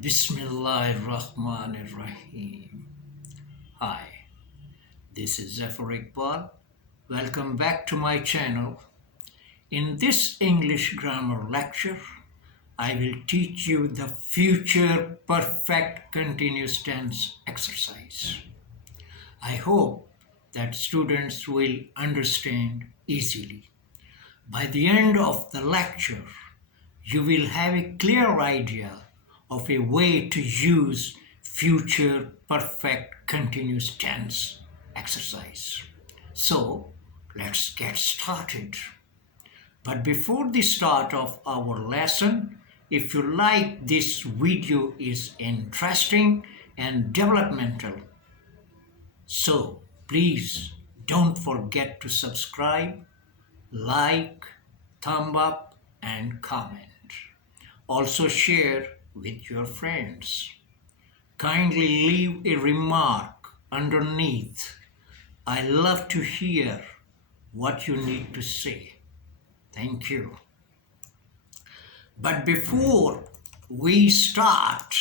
Bismillahirrahmanirrahim. Hi, this is Zafar. Welcome back to my channel. In this English grammar lecture, I will teach you the future perfect continuous tense exercise. I hope that students will understand easily. By the end of the lecture, you will have a clear idea of a way to use future perfect continuous tense exercise. So let's get started. But before the start of our lesson, if you like this video is interesting and developmental, so please don't forget to subscribe, like, thumb up and comment. Also share with your friends. Kindly leave a remark underneath. I love to hear what you need to say. Thank you. But before we start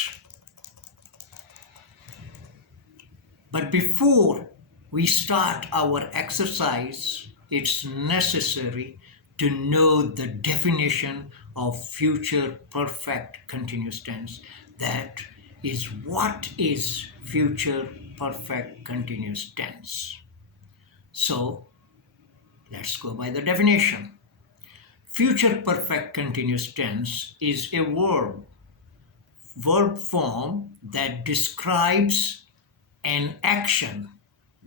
our exercise, it's necessary to know the definition of future perfect continuous tense. That is, what is future perfect continuous tense? So let's go by the definition. Future perfect continuous tense is a verb form that describes an action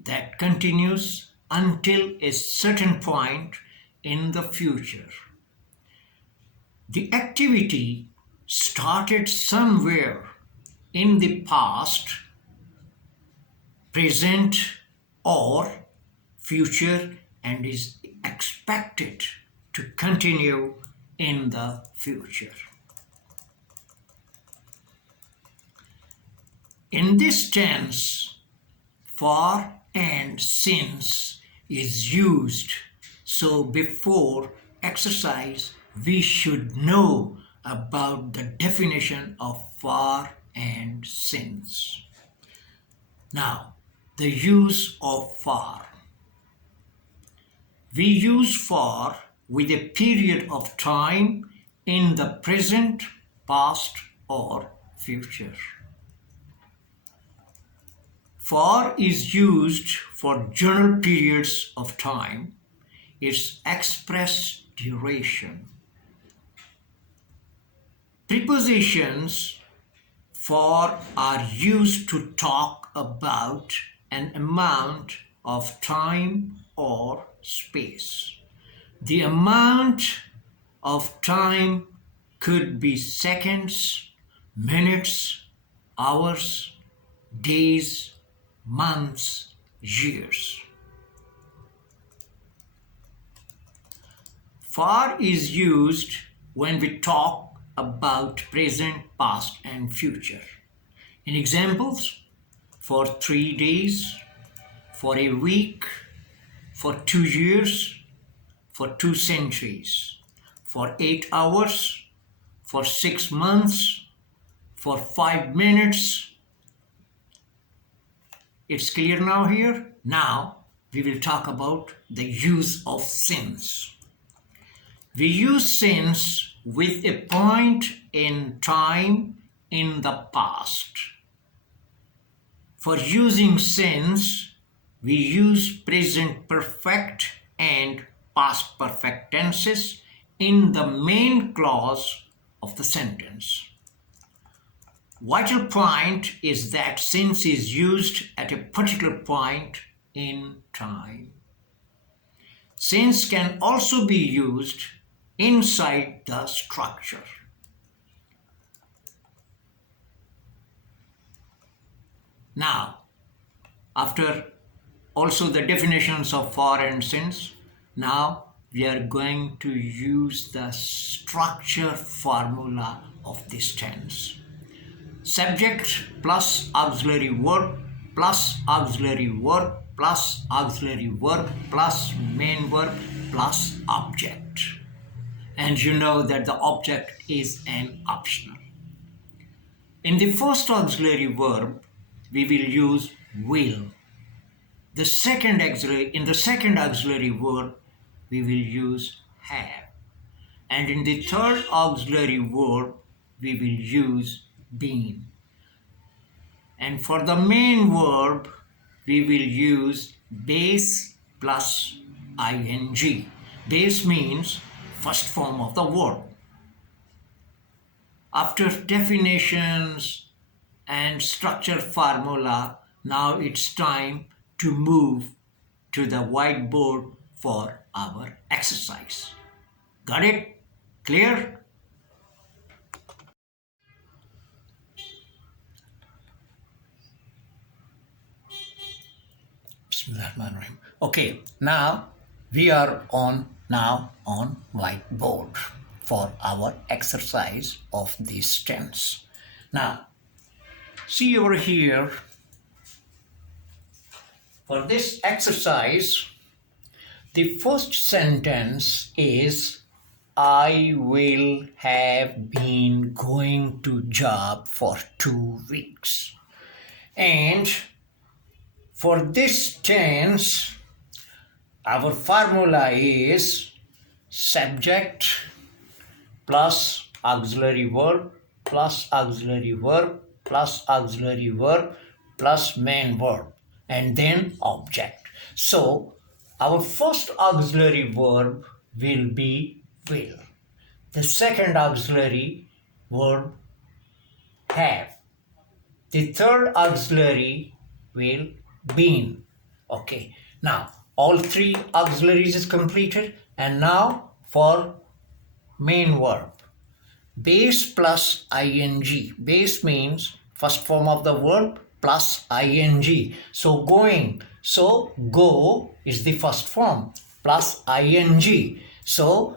that continues until a certain point in the future. The activity started somewhere in the past, present, or future and is expected to continue in the future. In this tense, for and since is used, so before exercise we should know about the definition of for and since. Now, the use of for. We use for with a period of time in the present, past, or future. For is used for general periods of time. Its express duration. Prepositions for are used to talk about an amount of time or space. The amount of time could be seconds, minutes, hours, days, months, years. For is used when we talk about present, past, and future. In examples, for 3 days, for a week, for 2 years, for 2 centuries, for 8 hours, for 6 months, for 5 minutes. It's clear now here? Now we will talk about the use of since. We use since with a point in time in the past. For using since, we use present perfect and past perfect tenses in the main clause of the sentence. Vital point is that since is used at a particular point in time. Since can also be used inside the structure. Now, after also the definitions of for and since, now we are going to use the structure formula of this tense. Subject plus auxiliary verb plus auxiliary verb plus auxiliary verb plus main verb plus object. And you know that the object is an optional. In the first auxiliary verb, we will use will. In the second auxiliary verb, we will use have. And in the third auxiliary verb, we will use been. And for the main verb, we will use base plus ing. Base means first form of the verb. After definitions and structure formula, now it's time to move to the whiteboard for our exercise. Got it? Clear? Bismillahirrahmanirrahim. Okay, now we are on whiteboard for our exercise of these tense. Now, see over here, for this exercise, the first sentence is I will have been going to job for 2 weeks. And for this tense, our formula is subject plus auxiliary verb plus auxiliary verb plus auxiliary verb plus main verb and then object. So our first auxiliary verb will be will. The second auxiliary verb have. The third auxiliary will been. Okay, now all three auxiliaries is completed, and now for main verb, base plus ing. Base means first form of the verb plus ing. So going, so go is the first form plus ing. So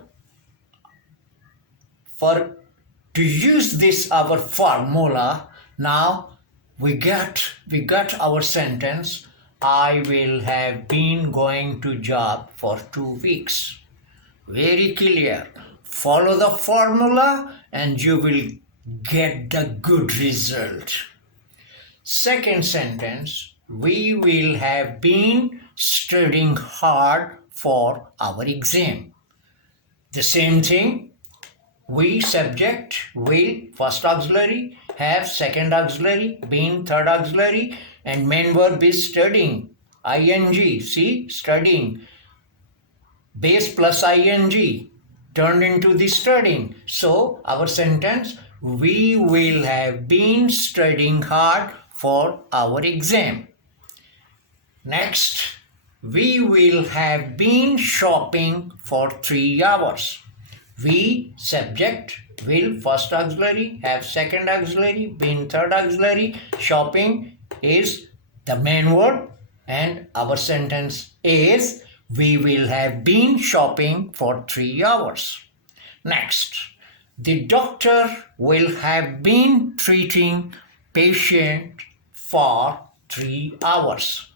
to use this our formula, now we got our sentence, I will have been going to job for 2 weeks. Very clear. Follow the formula and you will get the good result. Second sentence, we will have been studying hard for our exam. The same thing, we subject, will first auxiliary, have second auxiliary, been third auxiliary, and main verb is studying, ing. See, studying, base plus ing turned into the studying. So our sentence, we will have been studying hard for our exam. Next, we will have been shopping for 3 hours. We subject, will first auxiliary, have second auxiliary, been third auxiliary, shopping is the main verb, and our sentence is we will have been shopping for 3 hours. Next, the doctor will have been treating patient for 3 hours.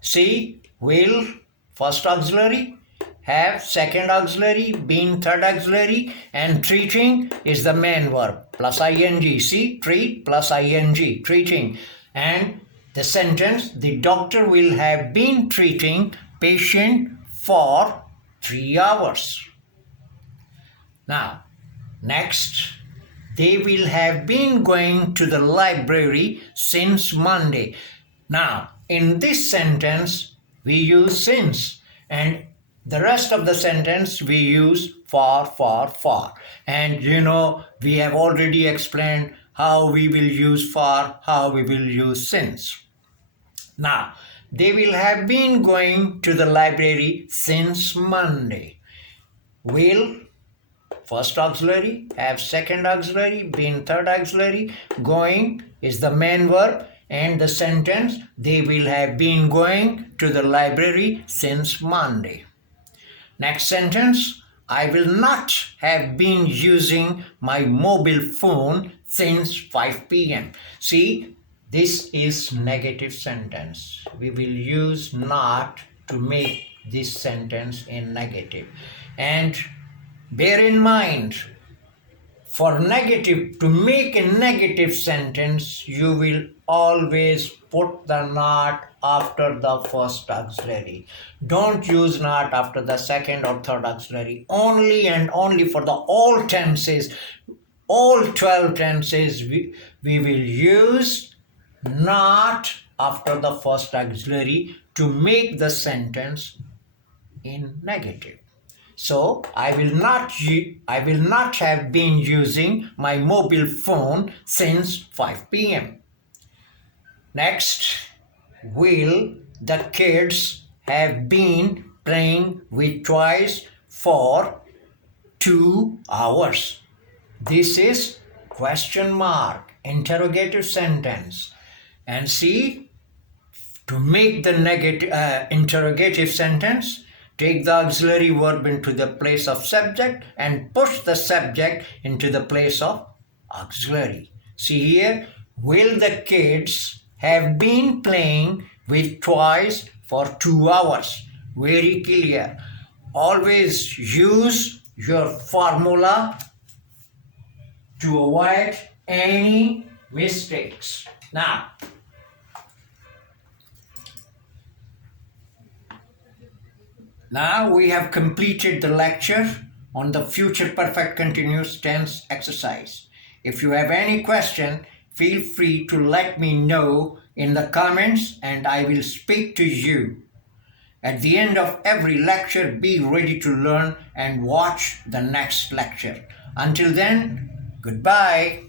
See, will first auxiliary, have second auxiliary, been third auxiliary, and treating is the main verb plus ing. See, treat plus ing, treating. And the sentence, the doctor will have been treating patient for 3 hours. Now, next, they will have been going to the library since Monday. Now, in this sentence, we use since, and the rest of the sentence we use for. And we have already explained how we will use for, how we will use since. Now, they will have been going to the library since Monday. Will, first auxiliary, have second auxiliary, been third auxiliary, going is the main verb, and the sentence, they will have been going to the library since Monday. Next sentence, I will not have been using my mobile phone since 5 p.m. See, this is negative sentence. We will use not to make this sentence in negative. And bear in mind, to make a negative sentence, you will always put the not after the first auxiliary. Don't use not after the second or third auxiliary. Only and only for the all tenses, all 12 tenses, we will use not after the first auxiliary to make the sentence in negative. So I will not have been using my mobile phone since 5 p.m. Next, will the kids have been playing with toys for 2 hours? This is question mark, interrogative sentence. And see, to make the negative interrogative sentence, take the auxiliary verb into the place of subject and push the subject into the place of auxiliary. See here, will the kids have been playing with toys for 2 hours? Very clear. Always use your formula to avoid any mistakes. Now we have completed the lecture on the future perfect continuous tense exercise. If you have any question, feel free to let me know in the comments and I will speak to you. At the end of every lecture, be ready to learn and watch the next lecture. Until then, goodbye.